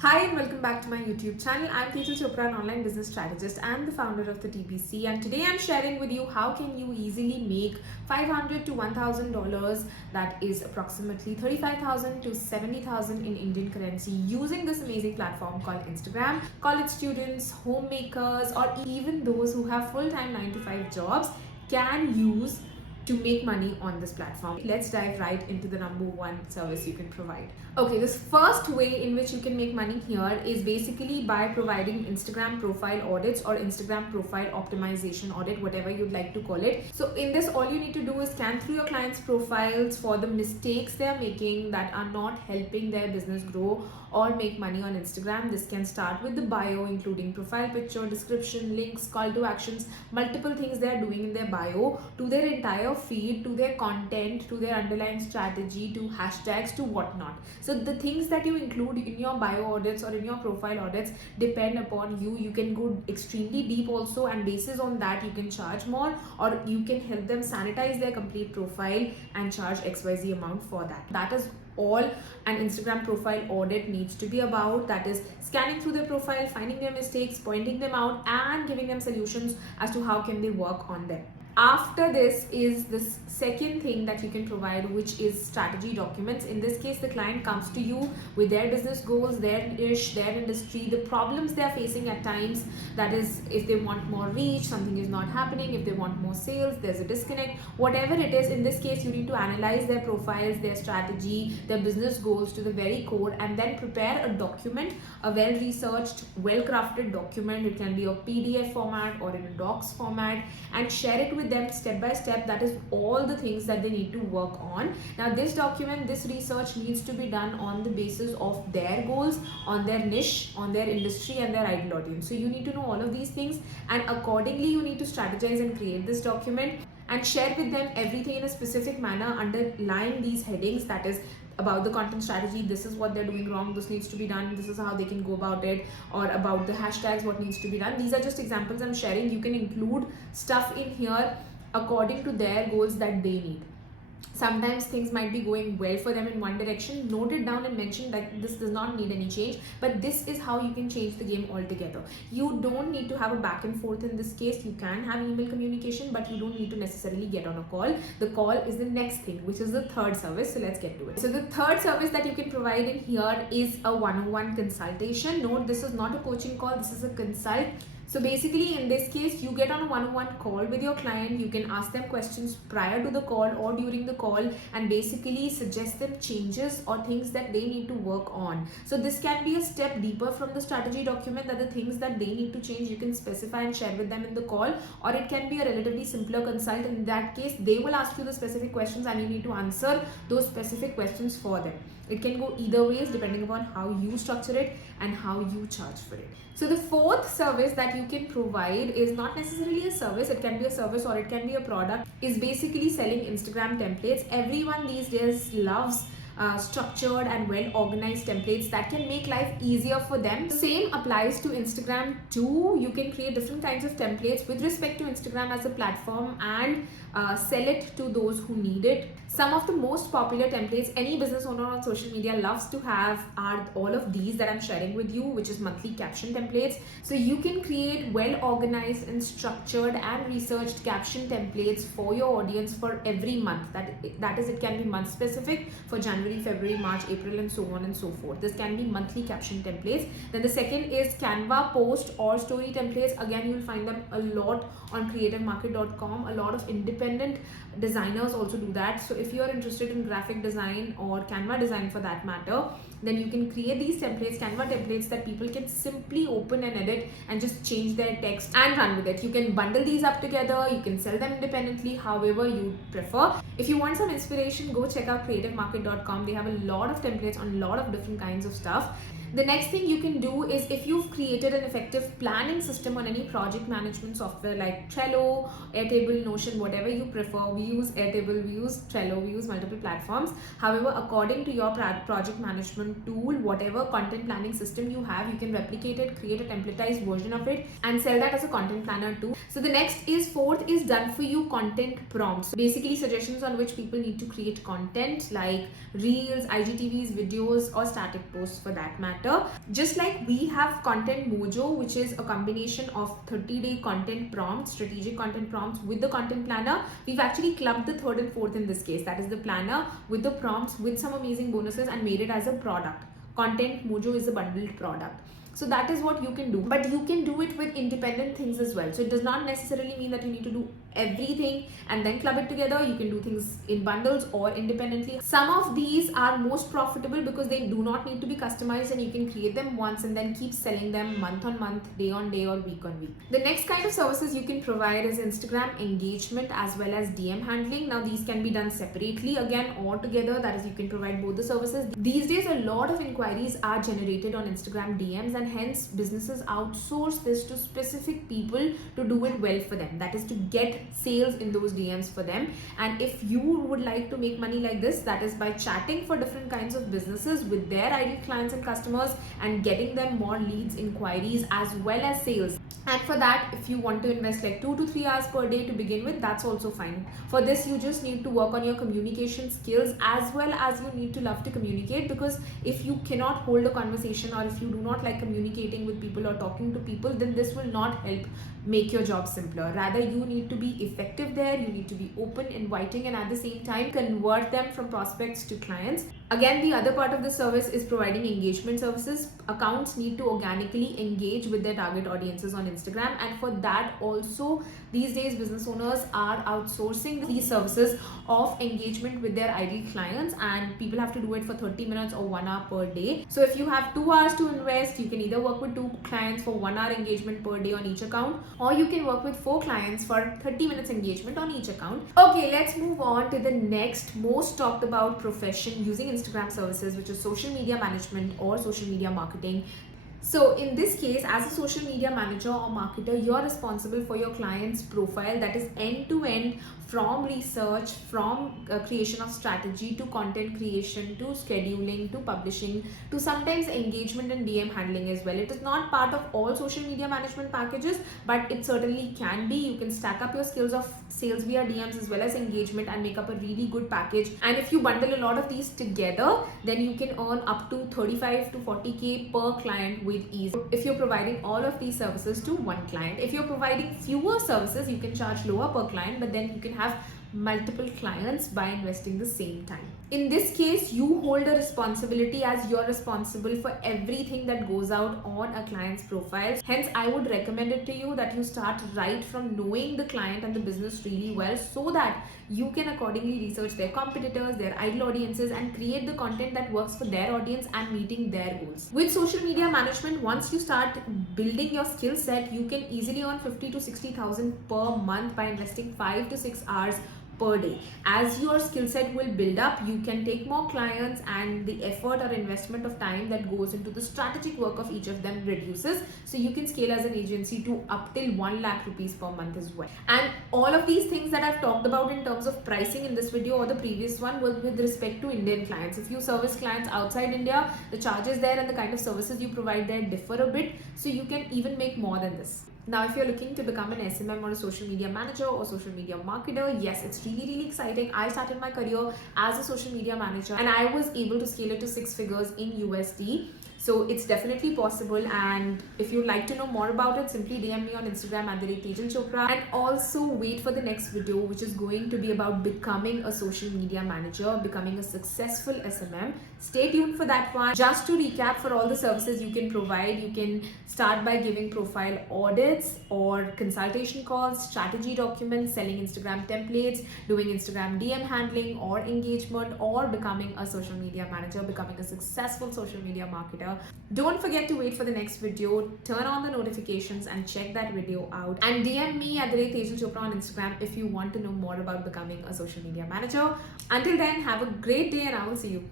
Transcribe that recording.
Hi and welcome back to my YouTube channel. I'm Tejal Chopra, an online business strategist and the founder of the TBC. And today I'm sharing with you how can you easily make $500 to $1,000, that is approximately 35,000 to 70,000 in Indian currency, using this amazing platform called Instagram. College students, homemakers, or even those who have full-time 9 to 5 jobs can use to make money on this platform. Let's dive right into the number one service you can provide. Okay, this first way in which you can make money here is basically by providing Instagram profile audits or Instagram profile optimization audit, whatever you'd like to call it. So in this, all you need to do is scan through your clients' profiles for the mistakes they're making that are not helping their business grow or make money on Instagram. This can start with the bio, including profile picture, description, links, call to actions, multiple things they're doing in their bio, to their entire feed, to their content, to their underlying strategy, to hashtags, to whatnot. So the things that you include in your bio audits or in your profile audits depend upon you. You can go extremely deep also, and basis on that you can charge more, or you can help them sanitize their complete profile and charge XYZ amount for that. That is all an Instagram profile audit needs to be about. That is scanning through their profile, finding their mistakes, pointing them out, and giving them solutions as to how can they work on them. After this is this second thing that you can provide, which is strategy documents. In this case, the client comes to you with their business goals, their niche, their industry, the problems they are facing at times. That is, if they want more reach, something is not happening. If they want more sales, there's a disconnect. Whatever it is, in this case, you need to analyze their profiles, their strategy, their business goals to the very core, and then prepare a document, a well-researched, well-crafted document. It can be a PDF format or in a docs format, and share it with them step by step. That is all the things that they need to work on. Now this document, this research needs to be done on the basis of their goals, on their niche, on their industry, and their ideal audience. So you need to know all of these things, and accordingly you need to strategize and create this document and share with them everything in a specific manner underlying these headings. That is about the content strategy, this is what they're doing wrong, this needs to be done, this is how they can go about it, or about the hashtags, what needs to be done. These are just examples I'm sharing. You can include stuff in here according to their goals that they need. Sometimes things might be going well for them in one direction. Note it down and mention that this does not need any change, but this is how you can change the game altogether. You don't need to have a back and forth in this case. You can have email communication, but you don't need to necessarily get on a call. The call is the next thing, which is the third service. So let's get to it. So the third service that you can provide in here is a one-on-one consultation. Note, this is not a coaching call, this is a consult. So basically in this case, you get on a one-on-one call with your client. You can ask them questions prior to the call or during the call, and basically suggest them changes or things that they need to work on. So this can be a step deeper from the strategy document, that the things that they need to change you can specify and share with them in the call, or it can be a relatively simpler consult. In that case, they will ask you the specific questions and you need to answer those specific questions for them. It can go either ways depending upon how you structure it and how you charge for it. So the fourth service that you can provide is not necessarily a service, it can be a service or it can be a product, is basically selling Instagram templates. Everyone these days loves structured and well organized templates that can make life easier for them. The same applies to Instagram too. You can create different kinds of templates with respect to Instagram as a platform and sell it to those who need it. Some of the most popular templates any business owner on social media loves to have are all of these that I'm sharing with you, which is monthly caption templates. So you can create well organized and structured and researched caption templates for your audience for every month. That is, it can be month specific for January, February, March, April, and so on and so forth. This can be monthly caption templates. Then the second is Canva post or story templates. Again, you'll find them a lot on creativemarket.com. A lot of independent designers also do that. So if you are interested in graphic design or Canva design for that matter, then you can create these templates, Canva templates, that people can simply open and edit and just change their text and run with it. You can bundle these up together, you can sell them independently, however you prefer. If you want some inspiration, go check out creativemarket.com. They have a lot of templates on a lot of different kinds of stuff. The next thing you can do is, if you've created an effective planning system on any project management software like Trello, Airtable, Notion, whatever you prefer. We use Airtable, we use Trello, we use multiple platforms. However, according to your project management tool, whatever content planning system you have, you can replicate it, create a templatized version of it, and sell that as a content planner too. So the next is, fourth is done for you content prompts. Basically suggestions on which people need to create content like reels, IGTVs, videos, or static posts for that matter. matter. Just like we have Content Mojo, which is a combination of 30-day content prompts, strategic content prompts with the content planner. We've actually clubbed the third and fourth in this case, that is the planner with the prompts with some amazing bonuses, and made it as a product. Content Mojo is a bundled product. So that is what you can do, but you can do it with independent things as well. So it does not necessarily mean that you need to do everything and then club it together. You can do things in bundles or independently. Some of these are most profitable because they do not need to be customized, and you can create them once and then keep selling them month on month, day on day, or week on week. The next kind of services you can provide is Instagram engagement as well as DM handling. Now these can be done separately again or together, that is you can provide both the services. These days a lot of inquiries are generated on Instagram DMs, and hence businesses outsource this to specific people to do it well for them, that is to get sales in those DMs for them. And if you would like to make money like this, that is by chatting for different kinds of businesses with their ideal clients and customers and getting them more leads, inquiries as well as sales. And for that, if you want to invest like 2 to 3 hours per day to begin with, that's also fine. For this, you just need to work on your communication skills as well as you need to love to communicate, because if you cannot hold a conversation or if you do not like communicating with people or talking to people, then this will not help make your job simpler. Rather, you need to be effective there, you need to be open, inviting, and at the same time convert them from prospects to clients. Again, the other part of the service is providing engagement services. Accounts need to organically engage with their target audiences on Instagram, and for that also these days business owners are outsourcing these services of engagement with their ideal clients, and people have to do it for 30 minutes or 1 hour per day. So if you have 2 hours to invest, you can either work with 2 clients for 1 hour engagement per day on each account, or you can work with 4 clients for 30 minutes engagement on each account. Okay, let's move on to the next most talked about profession using Instagram services, which is social media management or social media marketing. So in this case, as a social media manager or marketer, you're responsible for your client's profile, that is end to end, from research, from creation of strategy to content creation to scheduling to publishing to sometimes engagement and DM handling as well. It is not part of all social media management packages, but it certainly can be. You can stack up your skills of sales via DMs as well as engagement and make up a really good package. And if you bundle a lot of these together, then you can earn up to 35 to 40k per client with ease if you're providing all of these services to one client. If you're providing fewer services, you can charge lower per client, but then you can have multiple clients by investing the same time. In this case, you hold a responsibility as you're responsible for everything that goes out on a client's profile. Hence, I would recommend it to you that you start right from knowing the client and the business really well, so that you can accordingly research their competitors, their ideal audiences, and create the content that works for their audience and meeting their goals. With social media management, once you start building your skill set, you can easily earn 50 to 60,000 per month by investing 5 to 6 hours per day. As your skill set will build up, you can take more clients, and the effort or investment of time that goes into the strategic work of each of them reduces. So you can scale as an agency to up till 1 lakh rupees per month as well. And all of these things that I've talked about in terms of pricing in this video or the previous one was with respect to Indian clients. If you service clients outside India, the charges there and the kind of services you provide there differ a bit, so you can even make more than this. Now, if you're looking to become an SMM or a social media manager or social media marketer, yes, it's really exciting. I started my career as a social media manager and I was able to scale it to 6 figures in USD. So it's definitely possible, and if you'd like to know more about it, simply DM me on Instagram @Tejal Chopra, and also wait for the next video, which is going to be about becoming a social media manager, becoming a successful SMM. Stay tuned for that one. Just to recap, for all the services you can provide, you can start by giving profile audits or consultation calls, strategy documents, selling Instagram templates, doing Instagram DM handling or engagement, or becoming a social media manager, becoming a successful social media marketer. Don't forget to wait for the next video, turn on the notifications and check that video out, and DM me @Tejal Chopra on Instagram if you want to know more about becoming a social media manager. Until then, have a great day and I will see you.